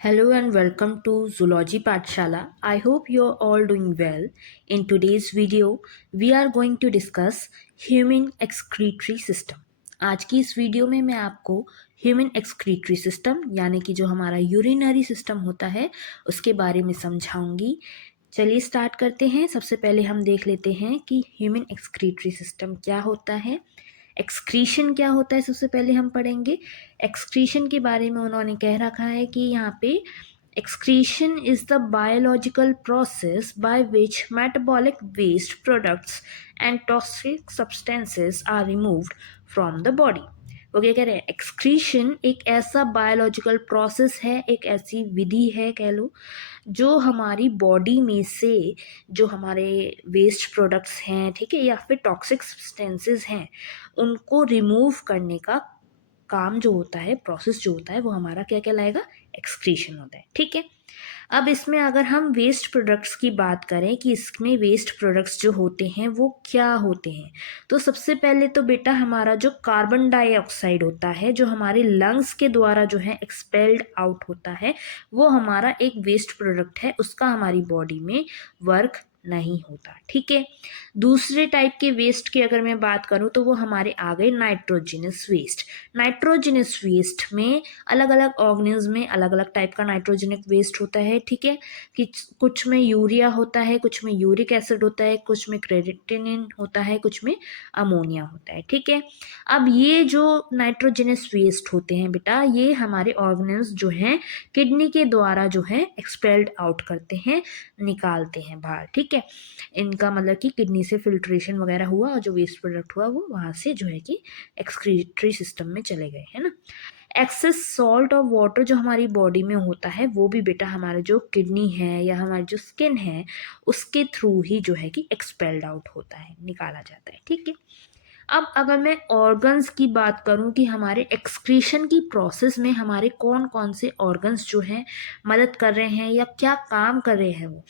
Hello and welcome to Zoology Pathshala. I hope you're all doing well. In today's video, we are going to discuss human excretory system. आज की इस video में मैं आपको human excretory system यानी कि जो हमारा यूरिनरी सिस्टम होता है उसके बारे में समझाऊंगी। चलिए स्टार्ट करते हैं। सबसे पहले हम देख लेते हैं कि ह्यूमन एक्सक्रीटरी सिस्टम क्या होता है। एक्सक्रीशन क्या होता है सबसे पहले हम पढ़ेंगे। एक्सक्रीशन के बारे में उन्होंने कह रखा है कि यहाँ पे excretion is the biological process by which metabolic waste products and toxic substances are removed from the body. वो क्या कह रहे हैं, एक्सक्रीशन एक ऐसा बायोलॉजिकल प्रोसेस है, एक ऐसी विधि है कह लो, जो हमारी बॉडी में से जो हमारे वेस्ट प्रोडक्ट्स हैं, ठीक है, या फिर टॉक्सिक सब्सटेंसेस हैं, उनको रिमूव करने का काम जो होता है, प्रोसेस जो होता है, वो हमारा क्या कहलाएगा, एक्सक्रीशन होता है। ठीक है, अब इसमें अगर हम वेस्ट प्रोडक्ट्स की बात करें कि इसमें वेस्ट प्रोडक्ट्स जो होते हैं वो क्या होते हैं, तो सबसे पहले तो बेटा हमारा जो कार्बन डाइऑक्साइड होता है, जो हमारे लंग्स के द्वारा जो है एक्सपेल्ड आउट होता है, वो हमारा एक वेस्ट प्रोडक्ट है, उसका हमारी बॉडी में वर्क नहीं होता। ठीक है, दूसरे टाइप के वेस्ट की अगर मैं बात करूं तो वो हमारे आ गए नाइट्रोजिनस वेस्ट। नाइट्रोजिनस वेस्ट में अलग अलग ऑर्गेनिज्म में अलग अलग टाइप का नाइट्रोजनिक वेस्ट होता है। ठीक है, कि कुछ में यूरिया होता है, कुछ में यूरिक एसिड होता है, कुछ में क्रेडिटिनिन होता है, कुछ में अमोनिया होता है। ठीक है, अब ये जो नाइट्रोजनस वेस्ट होते हैं बेटा, ये हमारे ऑर्गेनिज्म जो हैं किडनी के द्वारा जो है एक्सपेल्ड आउट करते हैं, निकालते हैं बाहर। ठीक है, इनका मतलब कि किडनी से फिल्ट्रेशन वगैरह हुआ और जो वेस्ट प्रोडक्ट हुआ वो वहाँ से जो है कि एक्सक्रीटरी सिस्टम में चले गए, है ना। एक्सेस सॉल्ट और वाटर जो हमारी बॉडी में होता है वो भी बेटा हमारे जो किडनी है या हमारी जो स्किन है उसके थ्रू ही जो है कि एक्सपेल्ड आउट होता है, निकाला जाता है। ठीक है, अब अगर मैं ऑर्गन्स की बात करूं कि हमारे एक्सक्रीशन की प्रोसेस में हमारे कौन कौन से ऑर्गन्स जो हैं मदद कर रहे हैं या क्या काम कर रहे हैं वो,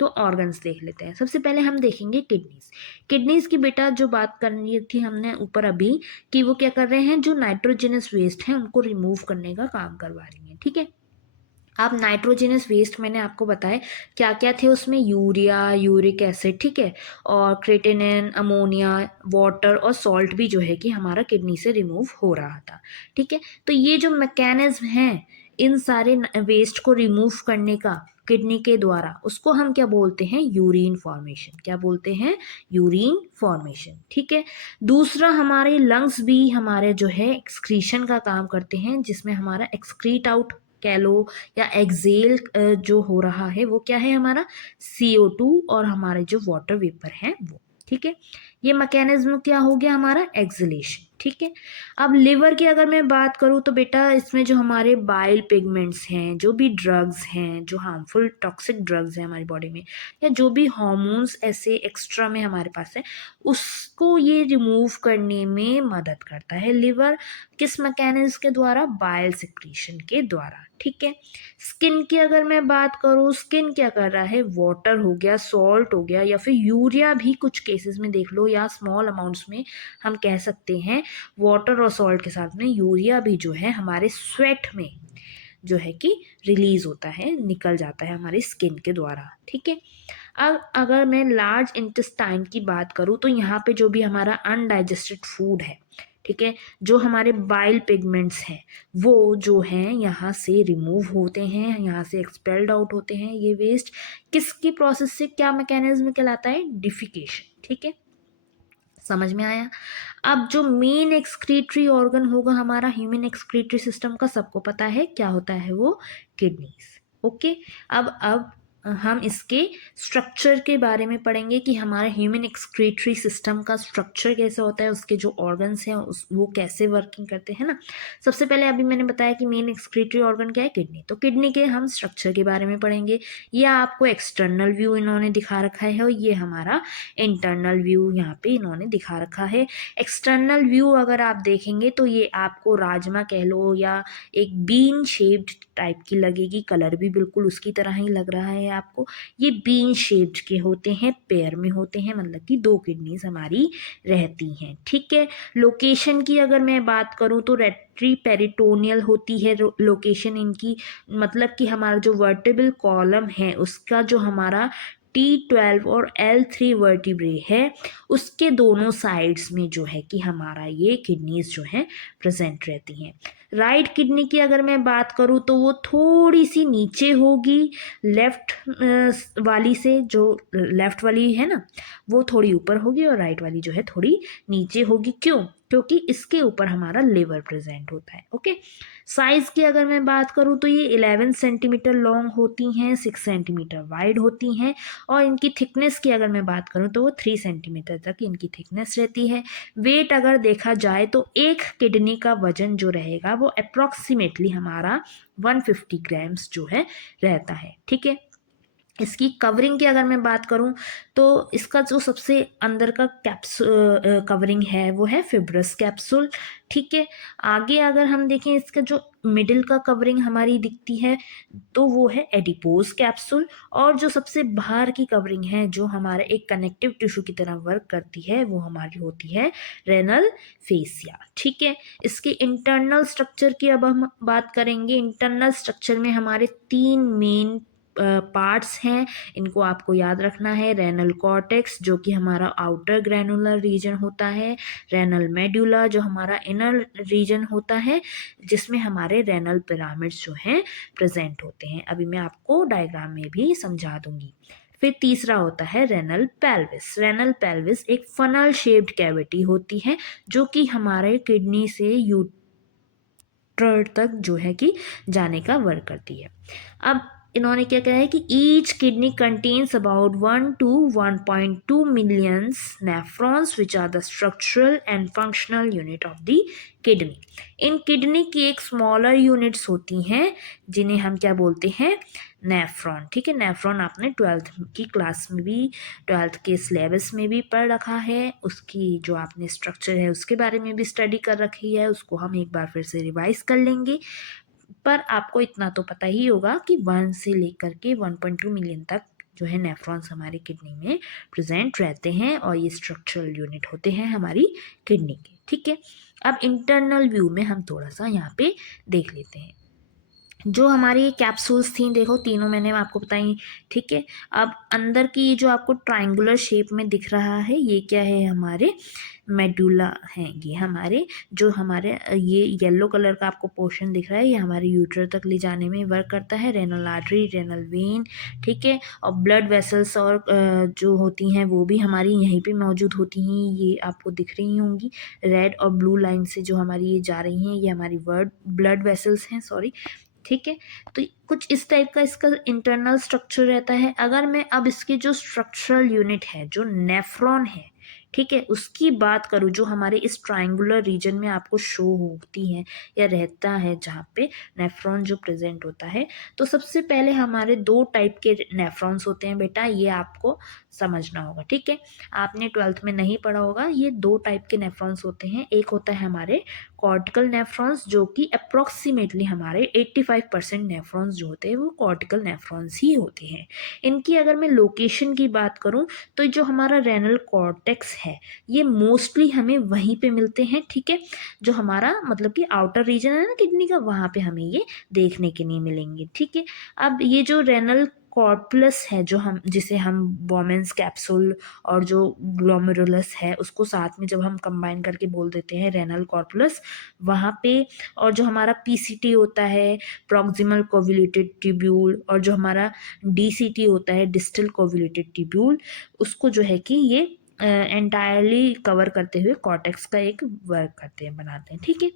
तो ऑर्गन्स देख लेते हैं। सबसे पहले हम देखेंगे किडनीज। किडनीज की बेटा जो बात करनी थी हमने ऊपर अभी, कि वो क्या कर रहे हैं, जो नाइट्रोजनस वेस्ट हैं उनको रिमूव करने का काम करवा रही हैं। ठीक है, अब नाइट्रोजनस वेस्ट मैंने आपको बताया क्या क्या थे उसमें, यूरिया, यूरिक एसिड, ठीक है, और क्रेटिनिन, अमोनिया, वाटर और सॉल्ट भी जो है कि हमारा किडनी से रिमूव हो रहा था। ठीक है, तो ये जो मैकेनिज्म है इन सारे वेस्ट को रिमूव करने का किडनी के द्वारा, उसको हम क्या बोलते हैं, यूरिन फॉर्मेशन। क्या बोलते हैं, यूरिन फॉर्मेशन। ठीक है, दूसरा हमारे लंग्स भी हमारे जो है एक्सक्रीशन का काम करते हैं, जिसमें हमारा एक्सक्रीट आउट कह लो या एक्सेल जो हो रहा है वो क्या है, हमारा CO2 और हमारे जो वाटर वेपर हैं वो। ठीक है, ये मैकेनिज्म क्या हो गया, हमारा एक्सलेशन। ठीक है, अब लिवर की अगर मैं बात करूँ तो बेटा इसमें जो हमारे बाइल पिगमेंट्स हैं, जो भी ड्रग्स हैं, जो हार्मफुल टॉक्सिक ड्रग्स हैं हमारी बॉडी में, या जो भी हॉर्मोन्स ऐसे एक्स्ट्रा में हमारे पास है, उसको ये रिमूव करने में मदद करता है लिवर। किस मैकेनिज्म के द्वारा, बाइल सिक्रीशन के द्वारा। ठीक है, स्किन की अगर मैं बात करूँ, स्किन क्या कर रहा है, वाटर हो गया, सॉल्ट हो गया, या फिर यूरिया भी कुछ केसेस में देख लो, या स्मॉल अमाउंट्स में हम कह सकते हैं वाटर और सॉल्ट के साथ में यूरिया भी जो है हमारे स्वेट में जो है कि रिलीज होता है, निकल जाता है हमारी स्किन के द्वारा। ठीक है, अब अगर मैं लार्ज इंटेस्टाइन की बात करूँ तो यहाँ पे जो भी हमारा अनडाइजेस्टेड फूड है, ठीक है, जो हमारे बाइल पिगमेंट्स हैं वो जो हैं यहाँ से रिमूव होते हैं, यहाँ से एक्सपेल्ड आउट होते हैं ये वेस्ट। किसकी प्रोसेस से, क्या मैकेनिज्म कहलाता है, डिफिकेशन। ठीक है, समझ में आया। अब जो मेन एक्सक्रीटरी ऑर्गन होगा हमारा ह्यूमन एक्सक्रीटरी सिस्टम का, सबको पता है क्या होता है वो, किडनीज। ओके, अब हम इसके स्ट्रक्चर के बारे में पढ़ेंगे कि हमारा ह्यूमन एक्सक्रीटरी सिस्टम का स्ट्रक्चर कैसे होता है, उसके जो ऑर्गन्स हैं वो कैसे वर्किंग करते हैं ना। सबसे पहले अभी मैंने बताया कि मेन एक्सक्रीटरी ऑर्गन क्या है, किडनी। तो किडनी के हम स्ट्रक्चर के बारे में पढ़ेंगे। ये आपको एक्सटर्नल व्यू इन्होंने दिखा रखा है और ये हमारा इंटरनल व्यू यहाँ पे इन्होंने दिखा रखा है। एक्सटर्नल व्यू अगर आप देखेंगे तो ये आपको राजमा कह लो या एक बीन शेप्ड टाइप की लगेगी, कलर भी बिल्कुल उसकी तरह ही लग रहा है आपको, ये बीन शेप्ड के होते हैं, पेयर में होते हैं, मतलब कि 2 किडनीज हमारी रहती हैं। ठीक है, लोकेशन की अगर मैं बात करूँ तो रेट्री पेरिटोनियल होती है लोकेशन इनकी, मतलब कि हमारा जो वर्टेबल कॉलम है उसका जो हमारा T12 और L3 वर्टिब्रे है उसके दोनों साइड्स में जो है कि हमारा ये किडनीज जो है प्रेजेंट रहती हैं। राइट किडनी की अगर मैं बात करूँ तो वो थोड़ी सी नीचे होगी लेफ्ट वाली से, जो लेफ्ट वाली है ना वो थोड़ी ऊपर होगी और राइट वाली जो है थोड़ी नीचे होगी। क्यों? क्योंकि इसके ऊपर हमारा लिवर प्रेजेंट होता है। ओके, साइज की अगर मैं बात करूँ तो ये 11 सेंटीमीटर लॉन्ग होती हैं, 6 सेंटीमीटर वाइड होती हैं, और इनकी थिकनेस की अगर मैं बात करूँ तो वो 3 सेंटीमीटर तक इनकी थिकनेस रहती है। वेट अगर देखा जाए तो एक किडनी का वजन जो रहेगा वो अप्रॉक्सीमेटली हमारा 150 ग्राम्स जो है रहता है। ठीक है, इसकी कवरिंग की अगर मैं बात करूं तो इसका जो सबसे अंदर का कवरिंग है वो है फिब्रस कैप्सूल। ठीक है, आगे अगर हम देखें इसका जो मिडिल का कवरिंग हमारी दिखती है तो वो है एडिपोज कैप्सूल, और जो सबसे बाहर की कवरिंग है जो हमारे एक कनेक्टिव टिश्यू की तरह वर्क करती है वो हमारी होती है रेनल फेसिया। ठीक है, इसके इंटरनल स्ट्रक्चर की अब हम बात करेंगे। इंटरनल स्ट्रक्चर में हमारे 3 मेन पार्ट्स हैं, इनको आपको याद रखना है। रेनल कॉर्टेक्स जो कि हमारा आउटर ग्रैनुलर रीजन होता है, रेनल मेडुला जो हमारा इनर रीजन होता है, जिसमें हमारे रेनल पिरामिड्स जो हैं प्रेजेंट होते हैं। अभी मैं आपको डायग्राम में भी समझा दूंगी। फिर तीसरा होता है रेनल पेल्विस। रेनल पेल्विस एक फनल शेप्ड कैविटी होती है जो कि हमारे किडनी से यूट्रस तक जो है कि जाने का वर्क करती है। अब इन्होंने क्या कहा है कि each kidney contains about 1 to 1.2 millions nephrons which are the structural and functional unit of the kidney. इन किडनी की एक स्मॉलर यूनिट्स होती हैं जिन्हें हम क्या बोलते हैं, नेफ्रॉन। ठीक है, नेफ्रॉन आपने 12th की क्लास में भी, 12th के सिलेबस में भी पढ़ रखा है, उसकी जो आपने स्ट्रक्चर है उसके बारे में भी स्टडी कर रखी है, उसको हम एक बार फिर से रिवाइज कर लेंगे। पर आपको इतना तो पता ही होगा कि 1 से लेकर के 1.2 मिलियन तक जो है नेफ्रॉन्स हमारी किडनी में प्रेजेंट रहते हैं और ये स्ट्रक्चरल यूनिट होते हैं हमारी किडनी के। ठीक है, अब इंटरनल व्यू में हम थोड़ा सा यहाँ पे देख लेते हैं। जो हमारी कैप्सूल्स थी देखो तीनों मैंने आपको बताई। ठीक है, अब अंदर की जो आपको ट्रायंगुलर शेप में दिख रहा है ये क्या है, हमारे मेडुला हैं। ये हमारे जो हमारे ये येलो कलर का आपको पोर्शन दिख रहा है ये हमारे यूट्रस तक ले जाने में वर्क करता है। रेनल आर्टरी, रेनल वेन, ठीक है, और ब्लड वेसल्स और जो होती हैं वो भी हमारी यहीं पे मौजूद होती हैं। ये आपको दिख रही होंगी रेड और ब्लू लाइन से जो हमारी ये जा रही हैं, ये हमारी ब्लड वेसल्स हैं, सॉरी। ठीक है, तो कुछ इस टाइप का इसका इंटरनल स्ट्रक्चर रहता है। अगर मैं अब इसकी जो स्ट्रक्चरल यूनिट है जो नेफ्रॉन है, ठीक है, उसकी बात करूँ जो हमारे इस ट्रायंगुलर रीजन में आपको शो होती है या रहता है जहाँ पे नेफ्रॉन जो प्रेजेंट होता है, तो सबसे पहले हमारे 2 टाइप के नेफ्रॉन्स होते हैं बेटा, ये आपको समझना होगा। ठीक है, आपने 12th में नहीं पढ़ा होगा, ये 2 टाइप के नेफ्रॉन्स होते हैं। एक होता है हमारे कॉर्टिकल नेफ्रॉन्स जो कि अप्रॉक्सीमेटली हमारे 85% नेफ्रॉन्स जो होते हैं वो कॉर्टिकल नेफ्रॉन्स ही होते हैं। इनकी अगर मैं लोकेशन की बात करूं तो जो हमारा रेनल कॉर्टेक्स है ये मोस्टली हमें वहीं पे मिलते हैं। ठीक है, जो हमारा मतलब कि आउटर रीजन है ना किडनी का, वहाँ पे हमें ये देखने के नहीं मिलेंगे। ठीक है, अब ये जो रेनल कॉर्पुलस है जो हम जिसे हम बोमेंस कैप्सूल और जो ग्लोमेरुलस है उसको साथ में जब हम कंबाइन करके बोल देते हैं रेनल कॉर्पुलस, वहाँ पे, और जो हमारा पीसीटी होता है प्रॉक्सिमल कोवुलेटेड ट्यूब्यूल, और जो हमारा डीसीटी होता है डिस्टल कोवुलेटेड ट्यूब्यूल, उसको जो है कि ये एंटायरली कवर करते हुए कॉर्टेक्स का एक वर्क करते हैं, बनाते हैं। ठीक है,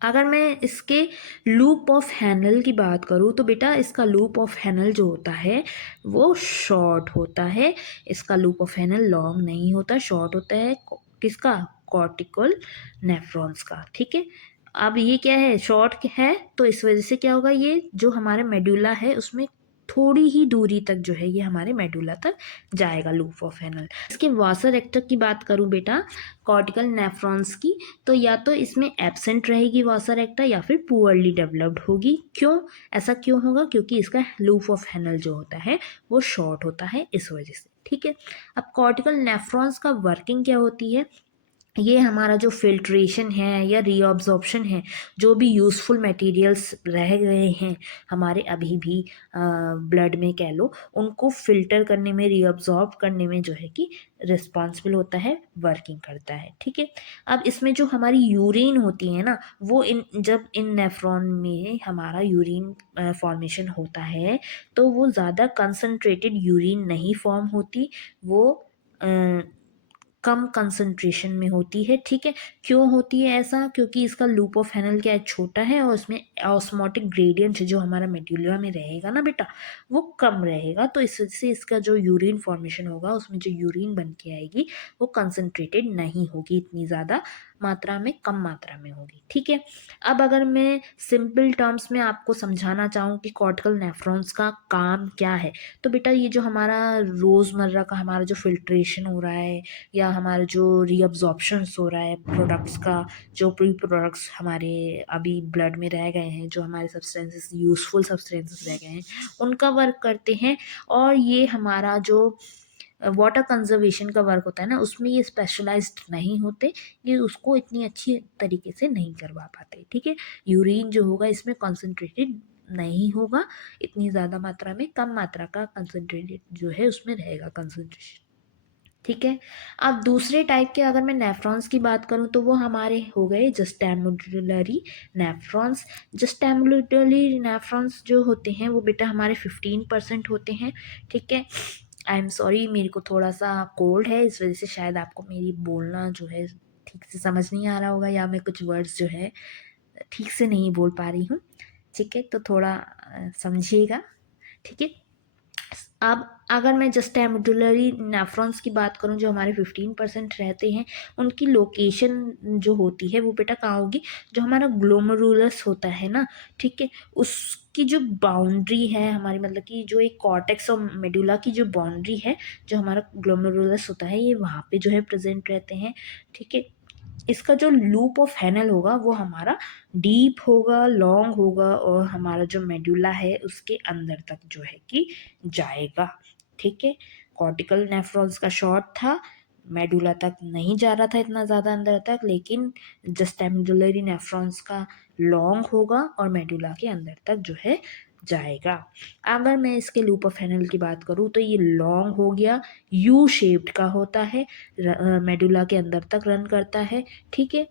अगर मैं इसके लूप ऑफ हैनल की बात करूँ तो बेटा इसका लूप ऑफ हैनल जो होता है वो शॉर्ट होता है। इसका लूप ऑफ हैनल लॉन्ग नहीं होता, शॉर्ट होता है। किसका? कॉर्टिकल नेफ्रॉन्स का। ठीक है, अब ये क्या है, शॉर्ट है, तो इस वजह से क्या होगा, ये जो हमारे मेडुला है उसमें थोड़ी ही दूरी तक जो है ये हमारे मेडुला तक जाएगा लूप ऑफ हेनल। इसके वासर एक्टर की बात करूँ बेटा, कॉर्टिकल नेफ्रॉन्स की, तो या तो इसमें एब्सेंट रहेगी वासर एक्टर या फिर पुअरली डेवलप्ड होगी। क्यों? ऐसा क्यों होगा? क्योंकि इसका लूप ऑफ हेनल जो होता है वो शॉर्ट होता है, इस वजह से। ठीक है, अब कॉर्टिकल नेफ्रॉन्स का वर्किंग क्या होती है? ये हमारा जो फिल्ट्रेशन है या रीअब्जॉर्प्शन है, जो भी यूज़फुल मटेरियल्स रह गए हैं हमारे अभी भी ब्लड में कह लो, उनको फिल्टर करने में, रीअब्जॉर्ब करने में जो है कि रिस्पॉन्सिबल होता है, वर्किंग करता है। ठीक है, अब इसमें जो हमारी यूरिन होती है ना, वो जब इन नेफ्रॉन में हमारा यूरिन फॉर्मेशन होता है तो वो ज़्यादा कंसनट्रेटेड यूरिन नहीं फॉर्म होती, वो कम कंसंट्रेशन में होती है। ठीक है, क्यों होती है ऐसा? क्योंकि इसका लूप ऑफ हेनल क्या है, छोटा है, और उसमें ऑस्मोटिक ग्रेडियंट जो हमारा मेड्यूला में रहेगा ना बेटा, वो कम रहेगा, तो इस वजह से इसका जो यूरिन फॉर्मेशन होगा, उसमें जो यूरिन बन के आएगी वो कंसंट्रेटेड नहीं होगी इतनी ज़्यादा मात्रा में, कम मात्रा में होगी। ठीक है, अब अगर मैं सिंपल टर्म्स में आपको समझाना चाहूँ कि कॉर्टिकल नेफ्रॉन्स का काम क्या है, तो बेटा ये जो हमारा रोज़मर्रा का हमारा जो फिल्ट्रेशन हो रहा है या हमारा जो रीअब्जॉर्प्शंस हो रहा है प्रोडक्ट्स का, जो प्री प्रोडक्ट्स हमारे अभी ब्लड में रह गए हैं, जो हमारे सब्सटेंसेस, यूज़फुल सब्सटेंसेस रह गए हैं, उनका वर्क करते हैं। और ये हमारा जो वाटर कंजर्वेशन का वर्क होता है ना, उसमें ये स्पेशलाइज्ड नहीं होते, ये उसको इतनी अच्छी तरीके से नहीं करवा पाते। ठीक है, यूरिन जो होगा इसमें कॉन्सेंट्रेटेड नहीं होगा इतनी ज़्यादा मात्रा में, कम मात्रा का कंसंट्रेटेड जो है उसमें रहेगा कंसंट्रेशन। ठीक है, अब दूसरे टाइप के अगर मैं नेफ्रॉन्स की बात करूं तो वो हमारे हो गए जस्टैमुलरी नेफ्रॉन्स। जस्टैमुलरी नेफ्रॉन्स जो होते हैं वो बेटा हमारे 15% होते हैं। ठीक है, आई एम सॉरी, मेरे को थोड़ा सा कोल्ड है, इस वजह से शायद आपको मेरी बोलना जो है ठीक से समझ नहीं आ रहा होगा, या मैं कुछ वर्ड्स जो है ठीक से नहीं बोल पा रही हूँ। ठीक है, तो थोड़ा समझिएगा। ठीक है, अब अगर मैं जस्टैमुलरी नेफ्रॉन्स की बात करूं जो हमारे 15% रहते हैं, उनकी लोकेशन जो होती है वो बेटा कहाँ होगी? जो हमारा ग्लोमेरुलस होता है ना, ठीक है, उसकी जो बाउंड्री है हमारी, मतलब कि जो एक कॉर्टेक्स और मेडुला की जो बाउंड्री है, जो हमारा ग्लोमेरुलस होता है, ये वहाँ पे जो है प्रेजेंट रहते हैं। ठीक है, इसका जो लूप ऑफ हेनल होगा वो हमारा डीप होगा, लॉन्ग होगा, और हमारा जो मेडुला है उसके अंदर तक जो है कि जाएगा। ठीक है, कॉर्टिकल नेफ्रॉन्स का शॉर्ट था, मेडुला तक नहीं जा रहा था इतना ज़्यादा अंदर तक, लेकिन जस्टैमुलरी नेफ्रॉन्स का लॉन्ग होगा और मेडुला के अंदर तक जो है जाएगा। अगर मैं इसके लूप ऑफ हेनल की बात करूँ तो ये लॉन्ग हो गया, यू शेप्ड का होता है, मेडुला के अंदर तक रन करता है। ठीक है,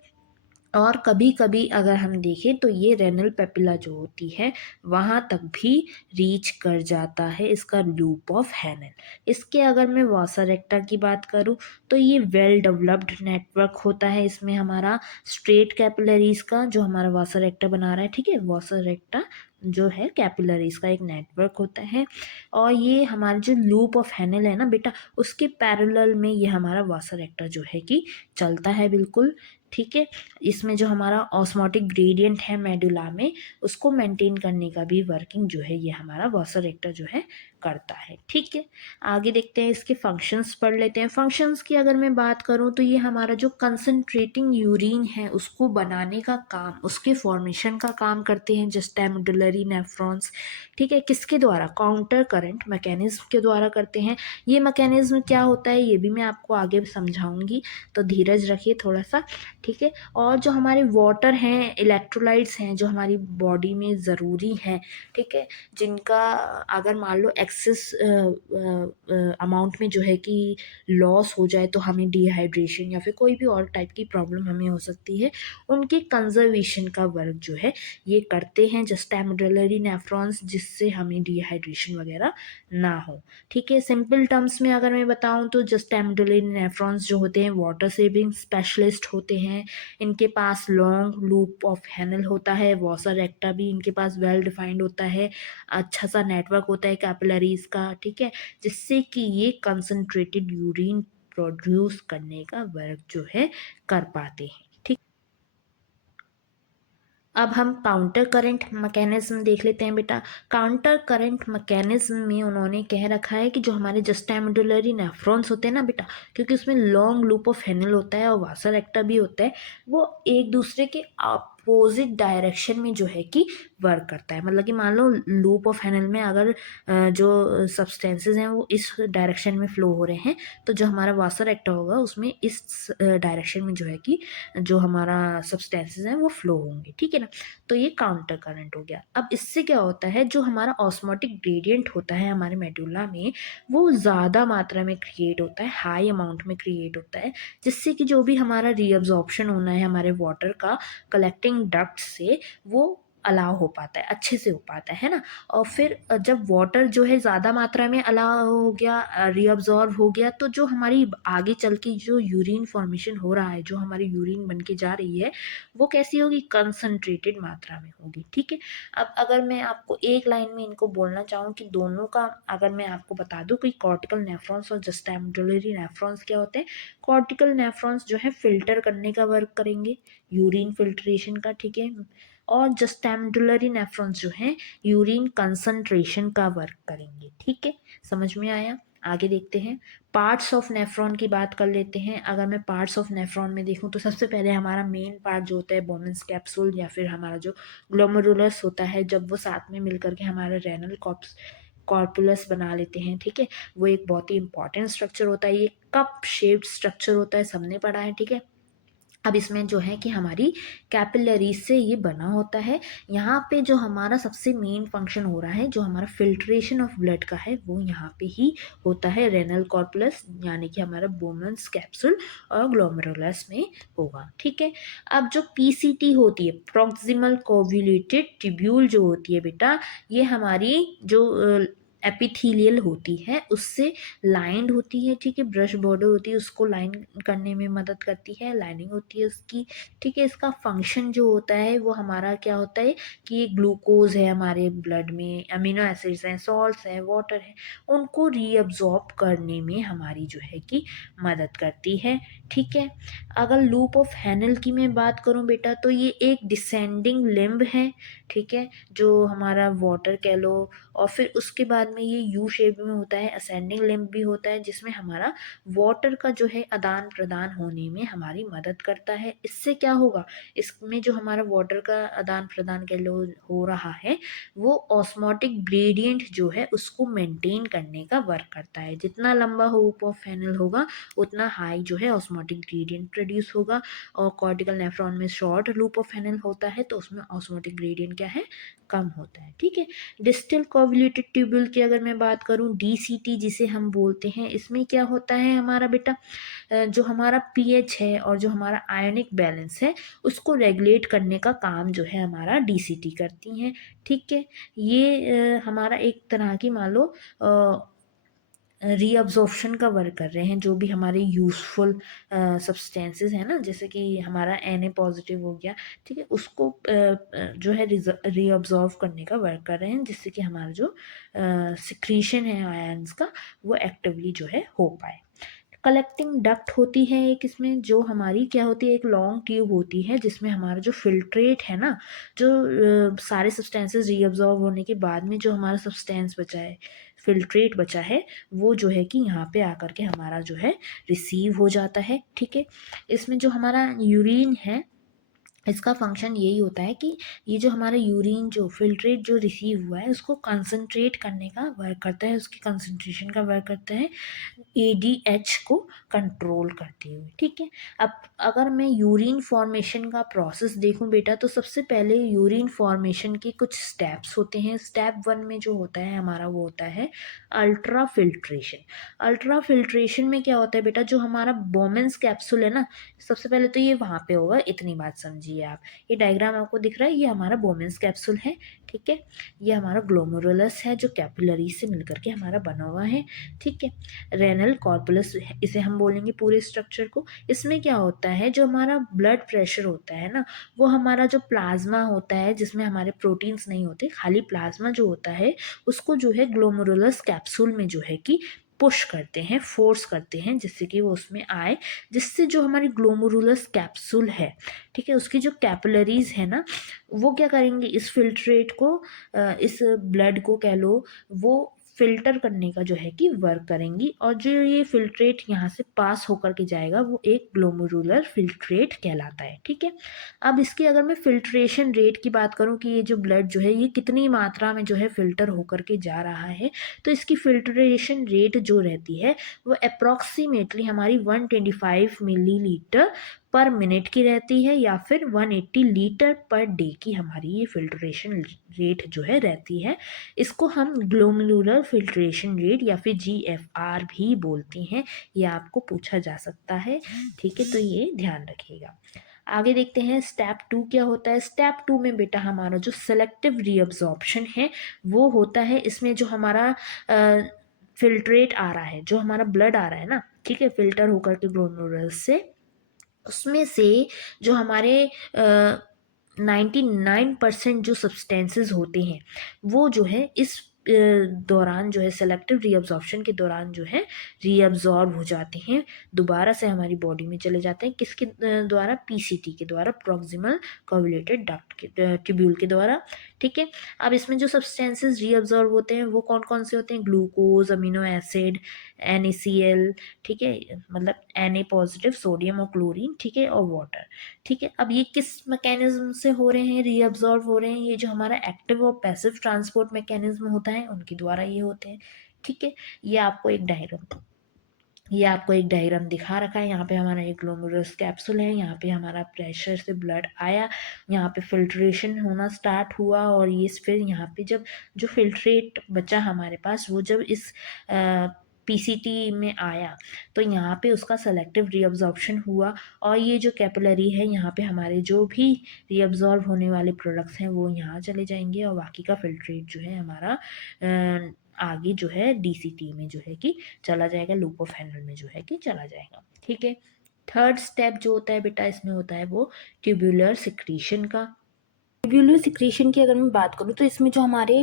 और कभी कभी अगर हम देखें तो ये रेनल पेपिला जो होती है वहाँ तक भी रीच कर जाता है इसका लूप ऑफ हेनल। इसके अगर मैं वासरेक्टा की बात करूँ तो ये वेल डेवलप्ड नेटवर्क होता है, इसमें हमारा स्ट्रेट कैपिलरीज का जो हमारा वासरेक्टा बना रहा है। ठीक है, वासरेक्टा जो है कैपिलरीज का एक नेटवर्क होता है, और ये हमारा जो लूप ऑफ हेनल है ना बेटा, उसके पैरेलल में ये हमारा वासरेक्टा जो है कि चलता है बिल्कुल। ठीक है, इसमें जो हमारा ऑस्मोटिक ग्रेडियंट है मेडुला में, उसको मेंटेन करने का भी वर्किंग जो है ये हमारा वासरेक्टर जो है करता है। ठीक है, आगे देखते हैं, इसके फंक्शंस पढ़ लेते हैं। फंक्शंस की अगर मैं बात करूं तो ये हमारा जो कंसंट्रेटिंग यूरिन है उसको बनाने का काम, उसके फॉर्मेशन का काम करते हैं जस्टैमुलरी नेफ्रॉन्स। ठीक है, किसके द्वारा? काउंटर करंट मैकेनिज्म के द्वारा करते हैं। ये मैकेनिज्म क्या होता है ये भी मैं आपको आगे समझाऊंगी, तो धीरज रखिए थोड़ा सा। ठीक है, और जो हमारे वाटर हैं, इलेक्ट्रोलाइट्स हैं जो हमारी बॉडी में ज़रूरी हैं, ठीक है, जिनका अगर मान लो एक्सेस अमाउंट में जो है कि लॉस हो जाए तो हमें डिहाइड्रेशन या फिर कोई भी और टाइप की प्रॉब्लम हमें हो सकती है, उनके कंजर्वेशन का वर्क जो है ये करते हैं जस्टैमुलरी नेफ्रॉन्स, जिससे हमें डिहाइड्रेशन वगैरह ना हो। ठीक है, सिंपल टर्म्स में अगर मैं बताऊं तो जस्टैमुलरी नेफ्रॉन्स जो होते हैं वाटर सेविंग स्पेशलिस्ट होते हैं, इनके पास लॉन्ग लूप ऑफ हेनल होता है, वॉसर एक्टा भी इनके पास वेल डिफाइंड होता है, अच्छा सा नेटवर्क होता है कैपिलरीज का। ठीक है, जिससे कि ये कंसंट्रेटेड यूरिन प्रोड्यूस करने का वर्क जो है कर पाते हैं। ठीक, अब हम काउंटर करंट मैकेनिज्म देख लेते हैं बेटा। काउंटर करंट मैकेनिज्म में उन्होंने कह रखा है कि जो हमारे जस्टैमेडुलरी नेफ्रॉन्स होते हैं ना बेटा, क्योंकि उसमें लॉन्ग लूप ऑफ हेनल होता है और वासर एक्टा भी होता है, वो एक दूसरे के अपोजिट डायरेक्शन में जो है कि वर्क करता है। मतलब कि मान लो लूप ऑफ हेनल में अगर जो सब्सटेंसेज हैं वो इस डायरेक्शन में फ्लो हो रहे हैं, तो जो हमारा वासर एक्टा होगा उसमें इस डायरेक्शन में जो है कि जो हमारा सब्सटेंसेस हैं वो फ्लो होंगे, ठीक है ना। तो ये काउंटर करंट हो गया। अब इससे क्या होता है, जो हमारा ऑस्मोटिक ग्रेडियंट होता है हमारे मेडुला में, वो ज़्यादा मात्रा में क्रिएट होता है, हाई अमाउंट में क्रिएट होता है, जिससे कि जो भी हमारा रीअब्जॉर्प्शन होना है हमारे वाटर का कलेक्टिंग डक्ट से, वो अलाउ हो पाता है, अच्छे से हो पाता है ना। और फिर जब वाटर जो है ज़्यादा मात्रा में अलाउ हो गया, रीअब्जॉर्ब हो गया, तो जो हमारी आगे चल के जो यूरिन फॉर्मेशन हो रहा है, जो हमारी यूरिन बन के जा रही है, वो कैसी होगी, कंसंट्रेटेड मात्रा में होगी, ठीक है। अब अगर मैं आपको एक लाइन में इनको बोलना चाहूँ कि दोनों का अगर मैं आपको बता दूँ कि कॉर्टिकल नेफ्रॉन्स और जस्टैमेडुलरी नेफ्रॉन्स क्या होते हैं। कॉर्टिकल नेफ्रॉन्स जो है फिल्टर करने का वर्क करेंगे, यूरिन फिल्ट्रेशन का, ठीक है। और जस्टैमेडुलरी नेफ्रॉन्स जो हैं यूरिन कंसंट्रेशन का वर्क करेंगे, ठीक है। समझ में आया। आगे देखते हैं, पार्ट्स ऑफ नेफ्रॉन की बात कर लेते हैं। अगर मैं पार्ट्स ऑफ नेफ्रॉन में देखूं तो सबसे पहले हमारा मेन पार्ट जो होता है बोमेंस कैप्सूल, या फिर हमारा जो ग्लोमेरुलस होता है, जब वो साथ में मिलकर के हमारा रेनल कॉर्पुलस बना लेते हैं, ठीक है। वो एक बहुत ही इंपॉर्टेंट स्ट्रक्चर होता है, ये कप शेप्ड स्ट्रक्चर होता है, सबने पढ़ा है, ठीक है। अब इसमें जो है कि हमारी कैपिलरीज से ये बना होता है। यहाँ पे जो हमारा सबसे मेन फंक्शन हो रहा है, जो हमारा फिल्ट्रेशन ऑफ ब्लड का है, वो यहाँ पे ही होता है रेनल कॉर्पुलस, यानी कि हमारा बोमेंस कैप्सूल और ग्लोमेरुलस में होगा, ठीक है। अब जो पीसीटी होती है, प्रॉक्सिमल कोव्यूलेटेड ट्यूब्यूल जो होती है बेटा, ये हमारी जो एपिथीलियल होती है उससे लाइंड होती है, ठीक है। ब्रश बॉर्डर होती है, उसको लाइन करने में मदद करती है, लाइनिंग होती है उसकी, ठीक है। इसका फंक्शन जो होता है वो हमारा क्या होता है कि ये ग्लूकोज है हमारे ब्लड में, अमीनो एसिड्स हैं, सॉल्ट्स हैं, वाटर है, उनको रीअब्जॉर्ब करने में हमारी जो है कि मदद करती है, ठीक है। अगर लूप ऑफ हैनल की मैं बात करूं बेटा, तो ये एक डिसेंडिंग लिम्ब है, ठीक है, जो हमारा वाटर कह लो। और फिर उसके बाद में ये यू शेप में होता है, असेंडिंग लिम्ब भी होता है, जिसमें हमारा वाटर का जो है आदान प्रदान होने में हमारी मदद करता है। इससे क्या होगा, इसमें जो हमारा वाटर का आदान प्रदान के लो हो रहा है, वो ऑस्मोटिक ग्रेडियंट जो है उसको मेंटेन करने का वर्क करता है। जितना लंबा लूप ऑफ फेनल होगा उतना हाई जो है ऑस्मोटिक ग्रेडियंट प्रोड्यूस होगा। और कॉर्टिकल नेफ्रॉन में शॉर्ट लूप ऑफ फेनल होता है, तो उसमें ऑस्मोटिक ग्रेडियंट क्या है, कम होता है, ठीक है। डिस्टल कोवुलेटेड ट्यूब्यूल की अगर मैं बात करूं, डीसीटी जिसे हम बोलते हैं, इसमें क्या होता है हमारा बेटा, जो हमारा पीएच है और जो हमारा आयनिक बैलेंस है उसको रेगुलेट करने का काम जो है हमारा डीसीटी करती हैं, ठीक है। ये हमारा एक तरह की मान लो रीअब्जॉर्प्शन का वर्क कर रहे हैं, जो भी हमारे यूजफुल सब्सटेंसेस हैं ना, जैसे कि हमारा Na पॉजिटिव हो गया, ठीक है, उसको जो है रीअब्जॉर्व करने का वर्क कर रहे हैं, जिससे कि हमारा जो सिक्रीशन है आयंस का, वो एक्टिवली जो है हो पाए। कलेक्टिंग डक्ट होती है एक, इसमें जो हमारी क्या होती है, एक लॉन्ग ट्यूब होती है, जिसमें हमारा जो फिल्ट्रेट है ना, जो सारे सब्सटेंसेस रीअब्जॉर्व होने के बाद में जो हमारा सब्सटेंस बचा है, फिल्ट्रेट बचा है, वो जो है कि यहाँ पे आकर के हमारा जो है रिसीव हो जाता है, ठीक है। इसमें जो हमारा यूरिन है, इसका फंक्शन यही होता है कि ये जो हमारा यूरिन जो फिल्ट्रेट जो रिसीव हुआ है उसको कंसंट्रेट करने का वर्क करता है, उसकी कंसंट्रेशन का वर्क करता है, एडीएच को कंट्रोल करते हुए, ठीक है। अब अगर मैं यूरिन फॉर्मेशन का प्रोसेस देखूं बेटा, तो सबसे पहले यूरिन फॉर्मेशन के कुछ स्टेप्स होते हैं। स्टेप 1 में जो होता है हमारा, वो होता है अल्ट्रा फिल्ट्रेशन। अल्ट्रा फिल्ट्रेशन में क्या होता है बेटा, जो हमारा बोमेंस कैप्सूल है ना, सबसे पहले तो ये वहाँ पे होगा, इतनी बात समझिए आप। ये डायग्राम आपको दिख रहा है, ये हमारा बोमेंस कैप्सूल है, ठीक है। ये हमारा ग्लोमेरुलस है जो कैपिलरी से मिलकर के हमारा बना हुआ है, ठीक है। रेनल कॉर्पुलस इसे हम बोलेंगे पूरे स्ट्रक्चर को। इसमें क्या होता है, जो हमारा ब्लड प्रेशर होता है ना, वो हमारा जो प्लाज्मा होता है, जिसमें हमारे प्रोटीन्स नहीं होते, खाली प्लाज्मा जो होता है, उसको जो है ग्लोमेरुलस कैप्सूल में जो है कि पुश करते हैं, फोर्स करते हैं जिससे कि वो उसमें आए, जिससे जो हमारी ग्लोमेरुलस कैप्सूल है, ठीक है, उसकी जो कैपिलरीज है ना, वो क्या करेंगे, इस फिल्ट्रेट को इस ब्लड को कह लो, वो फिल्टर करने का जो है कि वर्क करेंगी, और जो ये फिल्ट्रेट यहाँ से पास होकर के जाएगा वो एक ग्लोमेरुलर फिल्ट्रेट कहलाता है। ठीक है, अब इसकी अगर मैं फिल्ट्रेशन रेट की बात करूँ कि ये जो ब्लड जो है ये कितनी मात्रा में जो है फिल्टर होकर के जा रहा है, तो इसकी फिल्ट्रेशन रेट जो रहती है वो अप्रॉक्सीमेटली हमारी 125 मिलीलीटर पर मिनट की रहती है, या फिर 180 लीटर पर डे की हमारी ये फिल्ट्रेशन रेट जो है रहती है। इसको हम ग्लोमेरुलर फिल्ट्रेशन रेट या फिर GFR भी बोलते हैं, ये आपको पूछा जा सकता है। ठीक है, तो ये ध्यान रखिएगा। आगे देखते हैं स्टेप 2 क्या होता है। स्टेप 2 में बेटा हमारा जो सेलेक्टिव रीअब्जॉर्प्शन है वो होता है। इसमें जो हमारा फिल्ट्रेट आ रहा है, जो हमारा ब्लड आ रहा है ना, ठीक है, फिल्टर होकर के ग्लोमेरुलस से, उसमें से जो हमारे 99% जो सब्सटेंसेस होते हैं वो जो है इस दौरान जो है सेलेक्टिव रीअब्जॉर्प्शन के दौरान जो है रीअब्जॉर्ब हो जाते हैं, दोबारा से हमारी बॉडी में चले जाते हैं। किसके द्वारा? PCT के द्वारा, प्रॉक्सिमल कोवलेटेड डक्ट के ट्यूब्यूल के द्वारा। ठीक है, अब इसमें जो सब्सटेंसेस रीअब्जॉर्ब होते हैं वो कौन कौन से होते हैं? ग्लूकोज, अमीनो एसिड, NaCl, ठीक है, मतलब Na पॉजिटिव, सोडियम और क्लोरीन, ठीक है, और वाटर। ठीक है, अब ये किस मैकेनिज्म से हो रहे हैं, रीअब्जॉर्ब हो रहे हैं? ये जो हमारा एक्टिव और पैसिव ट्रांसपोर्ट मैकेनिज्म होता है उनके द्वारा ये होते हैं। ठीक है, ये आपको एक डायग्राम दिखा रखा है। यहाँ पे हमारा एक ग्लोमेरुलस कैप्सूल है, यहाँ पे हमारा प्रेशर से ब्लड आया, यहाँ पे फिल्ट्रेशन होना स्टार्ट हुआ, और ये फिर यहाँ पे जब जो फिल्ट्रेट बचा हमारे पास वो जब इस PCT में आया तो यहाँ पे उसका सेलेक्टिव रीअब्जॉर्प्शन हुआ, और ये जो कैपिलरी है यहाँ पे हमारे जो भी रीअब्जॉर्ब होने वाले प्रोडक्ट्स हैं वो यहाँ चले जाएंगे, और बाकी का फिल्ट्रेट जो है हमारा आगे जो है DCT में जो है कि चला जाएगा, लूपोफेनल में जो है कि चला जाएगा। ठीक है, थर्ड स्टेप जो होता है बेटा इसमें होता है वो ट्यूबुलर सिक्रीशन का। ट्यूबुलर सिक्रीशन की अगर मैं बात करूँ तो इसमें जो हमारे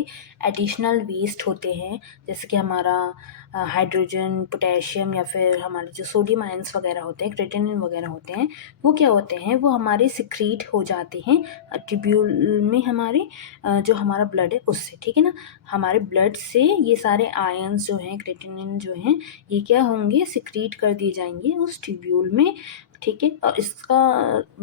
एडिशनल वेस्ट होते हैं, जैसे कि हमारा हाइड्रोजन, पोटेशियम, या फिर हमारे जो सोडियम आयंस वगैरह होते हैं, क्रेटिनिन वगैरह होते हैं, वो क्या होते हैं, वो हमारे सिक्रीट हो जाते हैं ट्यूब्यूल में, हमारे जो हमारा ब्लड है उससे। ठीक है ना, हमारे ब्लड से ये सारे आयंस जो हैं, क्रेटिनिन जो हैं, ये क्या होंगे, सिक्रीट कर दिए जाएंगे उस ट्यूब्यूल में। ठीक है, और इसका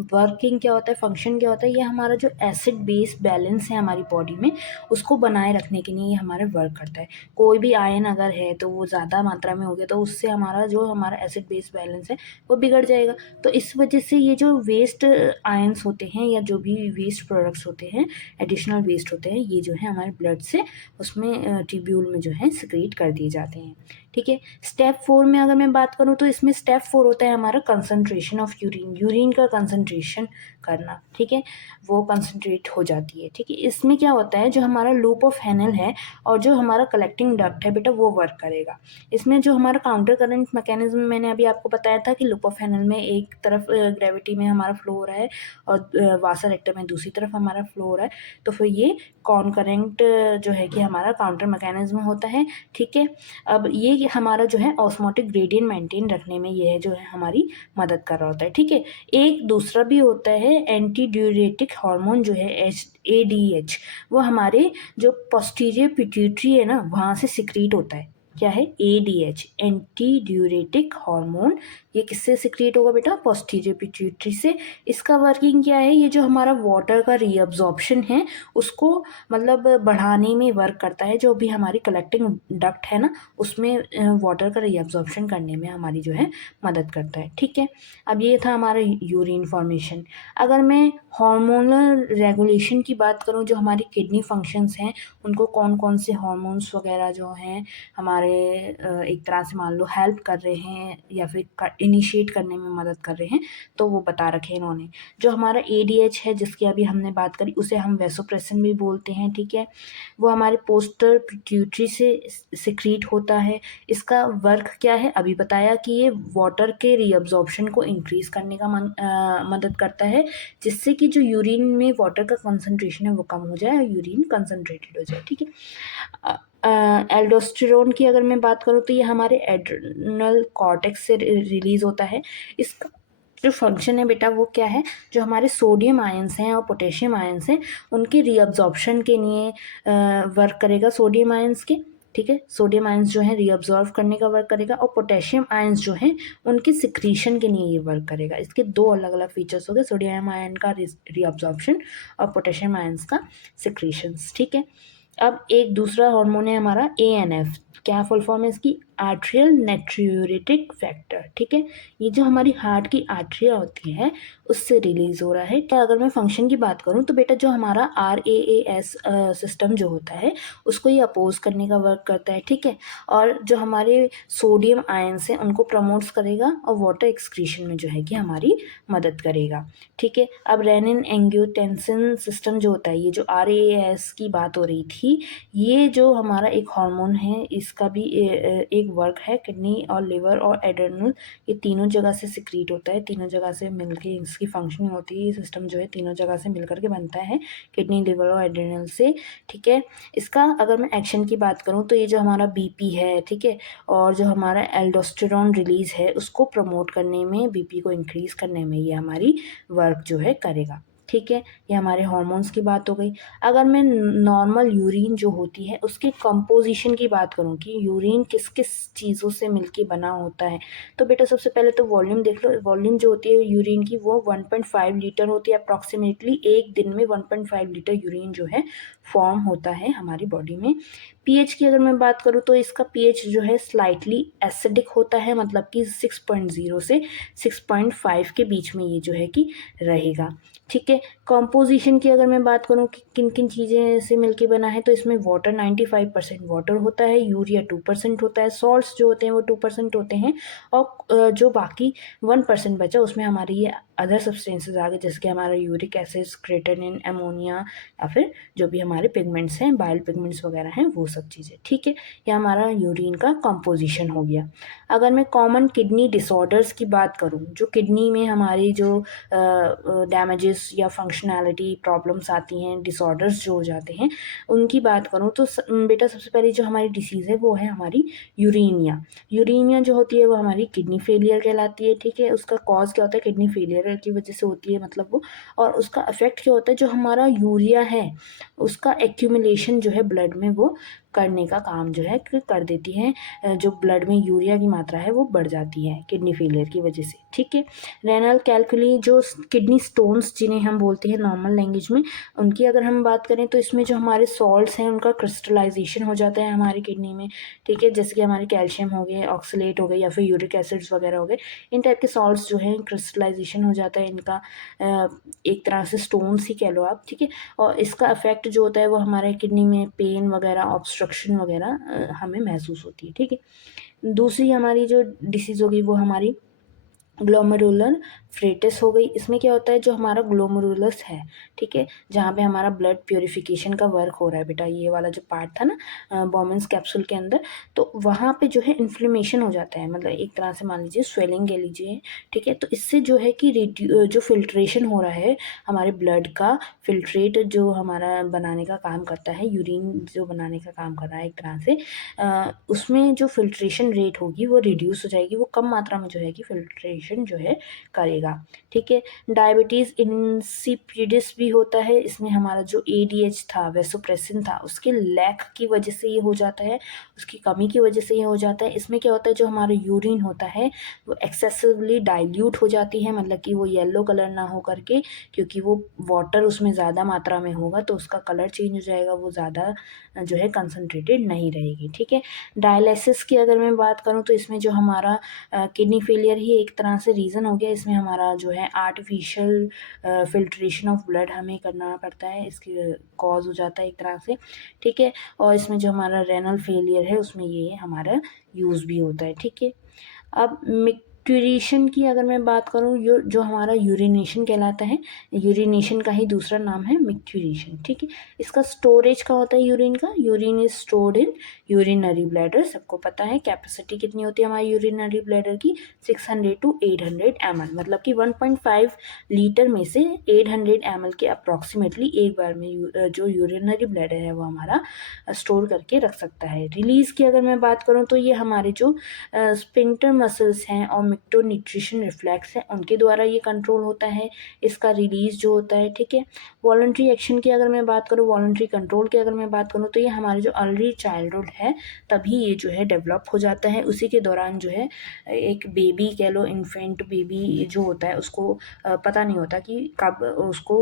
वर्किंग क्या होता है, फंक्शन क्या होता है, ये हमारा जो एसिड बेस बैलेंस है हमारी बॉडी में उसको बनाए रखने के लिए ये हमारे वर्क करता है। कोई भी आयन अगर है तो वो ज़्यादा मात्रा में हो गया तो उससे हमारा जो हमारा एसिड बेस बैलेंस है वो बिगड़ जाएगा। तो इस वजह से ये जो वेस्ट आयंस होते हैं या जो भी वेस्ट प्रोडक्ट्स होते हैं, एडिशनल वेस्ट होते हैं, ये जो है हमारे ब्लड से उसमें ट्यूब्यूल में जो है सिक्रीट कर दिए जाते हैं। ठीक है, स्टेप 4 में अगर मैं बात करूँ तो इसमें स्टेप 4 होता है हमारा कंसंट्रेशन ऑफ यूरिन, यूरिन का कंसंट्रेशन करना। ठीक है, वो कंसंट्रेट हो जाती है। ठीक है, इसमें क्या होता है, जो हमारा लूप ऑफ हेनल है और जो हमारा कलेक्टिंग डक्ट है बेटा वो वर्क करेगा। इसमें जो हमारा काउंटर करंट मैकेनिज्म मैंने अभी आपको बताया था कि लूप ऑफ हेनल में एक तरफ ग्रेविटी में हमारा फ्लो हो रहा है और वासा रेक्टर में दूसरी तरफ हमारा फ्लो हो रहा है, तो फिर ये कॉनकरेंट जो है कि हमारा काउंटर मैकेनिज्म होता है। ठीक है, अब ये हमारा जो है ऑस्मोटिक ग्रेडियंट मेंटेन रखने में ये जो है हमारी मदद कर रहा होता है। ठीक है, एक दूसरा भी होता है एंटी ड्यूरेटिक हार्मोन जो है ADH, वो हमारे जो पोस्टीरियर पिट्यूटरी है ना वहाँ से सिक्रीट होता है। क्या है? ADH, anti diuretic hormone. ये किससे सिक्रिएट होगा बेटा? पोस्टीरियर पिट्यूटरी से। इसका वर्किंग क्या है? ये जो हमारा वाटर का रीअब्जॉर्प्शन है उसको मतलब बढ़ाने में वर्क करता है। जो भी हमारी कलेक्टिंग डक्ट है ना उसमें वाटर का रीअब्जॉर्प्शन करने में हमारी जो है मदद करता है। ठीक है, अब ये था हमारा यूरिन फॉर्मेशन। अगर मैं हार्मोनल रेगुलेशन की बात करूँ, जो हमारी किडनी फंक्शंस हैं उनको कौन कौन से हार्मोन्स वगैरह जो हैं हमारे एक तरह से मान लो हेल्प कर रहे हैं या फिर इनिशिएट करने में मदद कर रहे हैं, तो वो बता रखे इन्होंने। जो हमारा ADH है जिसकी अभी हमने बात करी उसे हम वैसोप्रेसिन भी बोलते हैं। ठीक है, वो हमारे पोस्टर पिट्यूटरी से सिक्रीट होता है। इसका वर्क क्या है? अभी बताया कि ये वाटर के रीअब्जॉर्प्शन को इंक्रीज करने का मदद करता है, जिससे कि जो यूरिन में वाटर का कंसंट्रेशन है वो कम हो जाए और यूरिन कंसंट्रेटेड हो जाए। ठीक है, एल्डोस्टेरोन की अगर मैं बात करूँ तो ये हमारे एड्रिनल कॉर्टेक्स से रिलीज होता है। इसका जो फंक्शन है बेटा वो क्या है, जो हमारे सोडियम आयंस हैं और पोटेशियम आयंस हैं उनके रीअब्जॉर्प्शन के लिए वर्क करेगा सोडियम आयंस के। ठीक है, सोडियम आयंस जो है रीअब्जॉर्व करने का वर्क करेगा और पोटेशियम आयंस जो हैं उनके सिक्रीशन के लिए ये वर्क करेगा। इसके दो अलग अलग फीचर्स हो गए, सोडियम आयन का रीअब्जॉर्प्शन और पोटेशियम आयंस का सिक्रीशंस। ठीक है, अब एक दूसरा हार्मोन है हमारा ANF। क्या फुल फॉर्म है इसकी, आर्ट्रियल नेट्रियूरेटिक फैक्टर। ठीक है, ये जो हमारी हार्ट की आर्ट्रिया होती है उससे रिलीज हो रहा है। क्या अगर मैं फंक्शन की बात करूँ तो बेटा जो हमारा RAAS सिस्टम जो होता है उसको ये अपोज करने का वर्क करता है। ठीक है, और जो हमारे सोडियम आयंस हैं उनको प्रमोट्स करेगा और वाटर एक्सक्रीशन में जो है कि हमारी मदद करेगा। ठीक है, अब रेनिन एंगियोटेंसिन सिस्टम जो होता है, ये जो RAAS की बात हो रही थी, ये जो हमारा एक हार्मोन है इसका भी एक वर्क है। किडनी और लिवर और एड्रेनल ये तीनों जगह से सिक्रीट होता है, तीनों जगह से मिलके इसकी फंक्शनिंग होती है। ये सिस्टम जो है तीनों जगह से मिलकर के बनता है, किडनी, लिवर और एड्रेनल से। ठीक है, इसका अगर मैं एक्शन की बात करूँ तो ये जो हमारा BP है, ठीक है, और जो हमारा एल्डोस्टेरॉन रिलीज है उसको प्रमोट करने में, BP को इंक्रीज करने में ये हमारी वर्क जो है करेगा। ठीक है, ये हमारे हॉर्मोन्स की बात हो गई। अगर मैं नॉर्मल यूरिन जो होती है उसके कंपोजिशन की बात करूँ कि यूरिन किस किस चीज़ों से मिलके बना होता है, तो बेटा सबसे पहले तो वॉल्यूम देख लो। वॉल्यूम जो होती है यूरिन की वो 1.5 लीटर होती है अप्रॉक्सीमेटली। एक दिन में 1.5 लीटर यूरिन जो है फॉर्म होता है हमारी बॉडी में। पीएच की अगर मैं बात करूँ तो इसका पीएच जो है स्लाइटली एसिडिक होता है, मतलब कि 6.0 से 6.5 के बीच में ये जो है कि रहेगा। ठीक है, कॉम्पोजिशन की अगर मैं बात करूँ कि किन किन चीज़ें से मिलके बना है, तो इसमें वाटर 95% वाटर होता है, यूरिया 2% होता है, सॉल्ट्स जो होते हैं वो 2% होते हैं, और जो बाकी 1% बचा उसमें हमारी ये अदर सब्सटेंसेज आ गए, जैसे कि हमारा यूरिक एसिड, क्रेटेनिन, अमोनिया, या फिर जो भी हमारे पिगमेंट्स हैं, बाइल पिगमेंट्स वगैरह हैं, वो सब चीज़ें। ठीक है, ये हमारा यूरिन का कंपोजिशन हो गया। अगर मैं कॉमन किडनी डिसऑर्डर्स की बात करूँ, जो किडनी में हमारी जो डैमेजेस या फंक्शनैलिटी प्रॉब्लम्स आती हैं, डिसऑर्डर्स जो हो जाते हैं, उनकी बात करूँ तो बेटा सबसे पहले जो हमारी डिसीज़ है वो है हमारी यूरेनिया। यूरेनिया जो होती है वो हमारी किडनी फेलियर कहलाती है। ठीक है, उसका कॉज क्या होता है, किडनी फेलियर की वजह से होती है, मतलब वो, और उसका इफेक्ट क्या होता है, जो हमारा यूरिया है उसका एक्यूमुलेशन जो है ब्लड में वो करने का काम जो है कर देती है। जो ब्लड में यूरिया की मात्रा है वो बढ़ जाती है किडनी फेलियर की वजह से। ठीक है, रेनल कैल्कुली जो किडनी स्टोन्स जिन्हें हम बोलते हैं नॉर्मल लैंग्वेज में, उनकी अगर हम बात करें तो इसमें जो हमारे सॉल्ट्स हैं उनका क्रिस्टलाइजेशन हो जाता है हमारी किडनी में। ठीक है, जैसे कि हमारे कैल्शियम हो गए, ऑक्सलेट हो गए, या फिर यूरिक एसिड्स वगैरह हो गए, इन टाइप के सॉल्ट्स जो हैं क्रिस्टलाइजेशन हो जाता है इनका, एक तरह से स्टोन्स ही कह लो आप। ठीक है, और इसका इफेक्ट जो होता है वो हमारे किडनी में पेन वगैरह, ऑब्स्ट्रक्शन वगैरह हमें महसूस होती है। ठीक है, दूसरी हमारी जो डिसीज़ होगी वो हमारी ग्लोमेरुलर फ्रेटिस हो गई। इसमें क्या होता है, जो हमारा ग्लोमेरुलस है, ठीक है, जहाँ पे हमारा ब्लड प्योरीफिकेशन का वर्क हो रहा है बेटा, ये वाला जो पार्ट था ना बॉमेंस कैप्सूल के अंदर, तो वहाँ पे जो है इन्फ्लेमेशन हो जाता है, मतलब एक तरह से मान लीजिए स्वेलिंग कह लीजिए। ठीक है, तो इससे जो है कि जो फिल्ट्रेशन हो रहा है हमारे ब्लड का, फिल्ट्रेट जो हमारा बनाने का काम करता है, यूरिन जो बनाने का काम कर रहा है एक तरह से, उसमें जो फिल्ट्रेशन रेट होगी वो रिड्यूस हो जाएगी, वो कम मात्रा में जो है कि फिल्ट्रेशन जो है करेगा। ठीक है, डायबिटीज़ इंसिपिडिस भी होता है। इसमें हमारा जो ADH था, वेसोप्रेसिन था, उसके लैक की वजह से ये हो जाता है, उसकी कमी की वजह से ये हो जाता है। इसमें क्या होता है, जो हमारा यूरिन होता है वो एक्सेसिवली डाइल्यूट हो जाती है, मतलब कि वो येलो कलर ना हो करके, क्योंकि वो वाटर उसमें ज़्यादा मात्रा में होगा तो उसका कलर चेंज हो जाएगा, वो ज़्यादा जो है कंसनट्रेटेड नहीं रहेगी। ठीक है, डायलिसिस की अगर मैं बात करूँ तो इसमें जो हमारा किडनी फेलियर ही एक तरह से रीज़न हो गया। इसमें हमारा जो है आर्टिफिशियल फिल्ट्रेशन ऑफ ब्लड हमें करना पड़ता है, इसके कॉज हो जाता है एक तरह से। ठीक है, और इसमें जो हमारा रेनल फेलियर है उसमें ये हमारा यूज़ भी होता है। ठीक है, अब मिक्चुरेशन की अगर मैं बात करूँ, जो हमारा यूरिनेशन कहलाता है, यूरिनेशन का ही दूसरा नाम है मिक्चुरेशन, ठीक है। इसका स्टोरेज का होता है यूरिन का, urine is stored in urinary bladder. सबको पता है कैपेसिटी कितनी होती है हमारी यूरिनरी ब्लैडर की, 600 to 800 ml, मतलब कि 1.5 लीटर में से 800 ml के अप्रॉक्सीमेटली एक बार में जो यूरिनरी ब्लैडर है वो हमारा स्टोर करके रख सकता है। रिलीज़ की अगर मैं बात करूँ तो ये हमारे जो स्पिंटर मसल्स हैं और मिक्टोन्यूट्रिशन रिफ्लेक्स हैं उनके द्वारा ये कंट्रोल होता है, इसका रिलीज़ जो होता है, ठीक है। वॉलंटरी एक्शन की अगर मैं बात करूँ, वॉलंटरी कंट्रोल की अगर मैं बात करूँ, तो ये हमारे जो अर्ली चाइल्डहुड है तभी ये जो है डेवलप हो जाता है। उसी के दौरान जो है एक बेबी कह लो, इन्फेंट बेबी जो होता है उसको पता नहीं होता कि कब उसको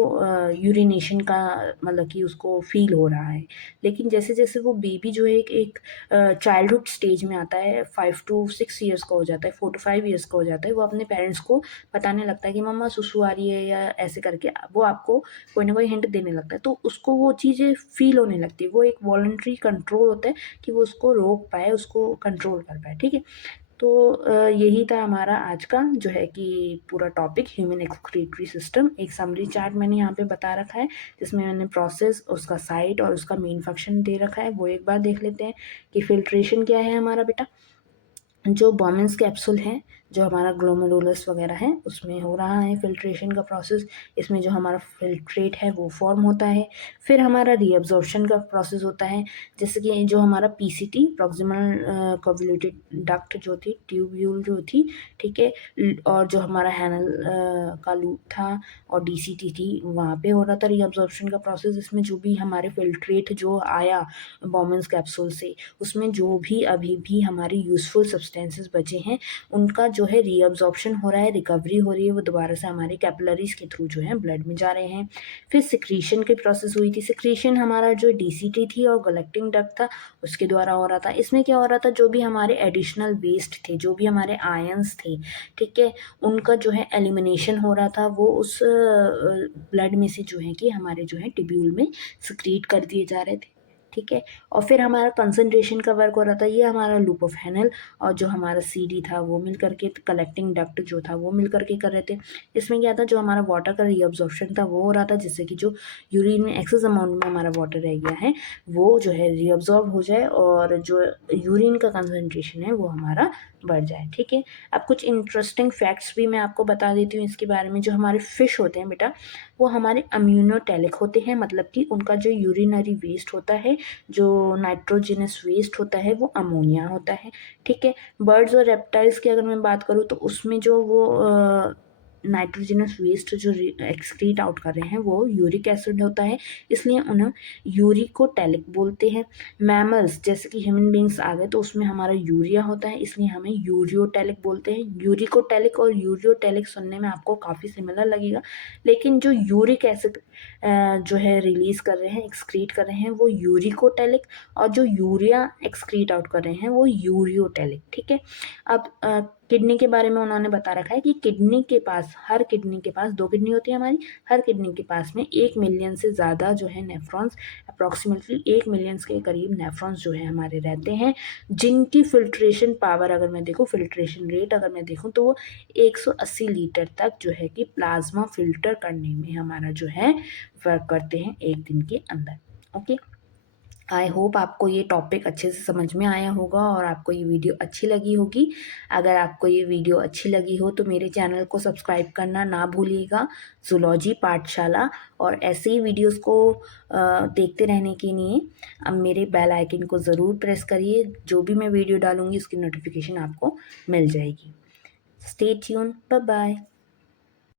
यूरिनेशन का मतलब कि उसको फील हो रहा है। लेकिन जैसे जैसे वो बेबी जो है एक चाइल्डहुड स्टेज में आता है, 5 to 6 ईयर्स का हो जाता है, 4 to 5 ईयर्स का हो जाता है, वो अपने पेरेंट्स को बताने लगता है कि मम्मा सुसु आ रही है, या ऐसे करके वो आपको कोई ना कोई हिंट देने लगता है, तो उसको वो चीज़ें फील होने लगती है। वो एक वॉलंटरी कंट्रोल होता है कि वो उसको रोक पाए, उसको कंट्रोल कर पाए, ठीक है। तो यही था हमारा आज का जो है कि पूरा टॉपिक, ह्यूमन एक्सक्रीटरी सिस्टम। एक समरी चार्ट मैंने यहाँ पे बता रखा है जिसमें मैंने प्रोसेस, उसका साइट और उसका मेन फंक्शन दे रखा है, वो एक बार देख लेते हैं कि फिल्ट्रेशन क्या है हमारा बेटा। जो बॉमेंस कैप्सूल है, जो हमारा ग्लोमेरुलस वगैरह है, उसमें हो रहा है फिल्ट्रेशन का प्रोसेस। इसमें जो हमारा फिल्ट्रेट है वो फॉर्म होता है। फिर हमारा रीअब्जॉर्प्शन का प्रोसेस होता है, जैसे कि जो हमारा पीसीटी, प्रॉक्सिमल कन्वोल्यूटेड डक्ट जो थी, ट्यूब्यूल जो थी, ठीक है, और जो हमारा हैनल का लूप था और डीसीटी थी, वहाँ पे हो रहा था रीअब्जॉर्प्शन का प्रोसेस। इसमें जो भी हमारे फिल्ट्रेट जो आया बॉमेंस कैप्सूल से, उसमें जो भी अभी भी हमारी यूजफुल सब्सटेंसेस बचे हैं उनका जो है रीअब्जॉर्प्शन हो रहा है, रिकवरी हो रही है, वो दोबारा से हमारे कैपिलरीज के थ्रू जो है ब्लड में जा रहे हैं। फिर सिक्रीशन की प्रोसेस हुई थी। सिक्रीशन हमारा जो डीसीटी थी और गलेक्टिंग डक्ट था उसके द्वारा हो रहा था। इसमें क्या हो रहा था, जो भी हमारे एडिशनल वेस्ट थे, जो भी हमारे आयंस थे, ठीक है, उनका जो है एलिमिनेशन हो रहा था, वो उस ब्लड में से जो है कि हमारे जो है टिब्यूल में सिक्रीट कर दिए जा रहे थे, ठीक है। और फिर हमारा कंसंट्रेशन का वर्क हो रहा था, ये हमारा लूप ऑफ हैनल और जो हमारा सीडी था वो मिल करके, कलेक्टिंग डक्ट जो था वो मिल करके कर रहे थे। इसमें क्या था, जो हमारा वाटर का रीअब्जॉर्प्शन था वो हो रहा था, जिससे कि जो यूरिन में एक्सेस अमाउंट में हमारा वाटर रह गया है वो जो है रीअब्जॉर्ब हो जाए और जो यूरिन का कंसंट्रेशन है वो हमारा बढ़ जाए, ठीक है। अब कुछ इंटरेस्टिंग फैक्ट्स भी मैं आपको बता देती हूँ इसके बारे में। जो हमारे फिश होते हैं बेटा, वो हमारे अम्यूनोटैलिक होते हैं, मतलब कि उनका जो यूरिनरी वेस्ट होता है, जो नाइट्रोजिनस वेस्ट होता है, वो अमोनिया होता है, ठीक है। बर्ड्स और रेप्टाइल्स की अगर मैं बात करूँ तो उसमें जो वो नाइट्रोजिनस वेस्ट जो एक्सक्रीट आउट कर रहे हैं वो यूरिक एसिड होता है, इसलिए उन्हें यूरिकोटैलिक बोलते हैं। मैमल्स जैसे कि ह्यूमन बींग्स आ गए तो उसमें हमारा यूरिया होता है, इसलिए हमें यूरियोटैलिक बोलते हैं। यूरिकोटैलिक और यूरियोटैलिक सुनने में आपको काफ़ी सिमिलर लगेगा, लेकिन जो यूरिक एसिड जो है रिलीज कर रहे हैं, एक्सक्रीट कर रहे हैं, वो यूरिकोटैलिक, और जो यूरिया एक्सक्रीट आउट कर रहे हैं वो यूरियोटैलिक, ठीक है। अब किडनी के बारे में उन्होंने बता रखा है कि किडनी के पास, हर किडनी के पास 2 किडनी होती है हमारी, हर किडनी के पास में 1 मिलियन से ज़्यादा जो है नेफ्रॉन्स, अप्रॉक्सीमेटली 1 मिलियन के करीब नेफ्रॉन्स जो है हमारे रहते हैं, जिनकी फिल्ट्रेशन पावर अगर मैं देखूँ, फिल्ट्रेशन रेट अगर मैं देखूँ, तो वो 180 लीटर तक जो है कि प्लाज्मा फिल्टर करने में हमारा जो है वर्क करते हैं एक दिन के अंदर। ओके, आई होप आपको ये टॉपिक अच्छे से समझ में आया होगा और आपको ये वीडियो अच्छी लगी होगी। अगर आपको ये वीडियो अच्छी लगी हो तो मेरे चैनल को सब्सक्राइब करना ना भूलिएगा, ज़ूलॉजी पाठशाला, और ऐसे ही वीडियोस को देखते रहने के लिए अब मेरे बेल आइकन को ज़रूर प्रेस करिए। जो भी मैं वीडियो डालूँगी उसकी नोटिफिकेशन आपको मिल जाएगी। Stay tune, bye bye.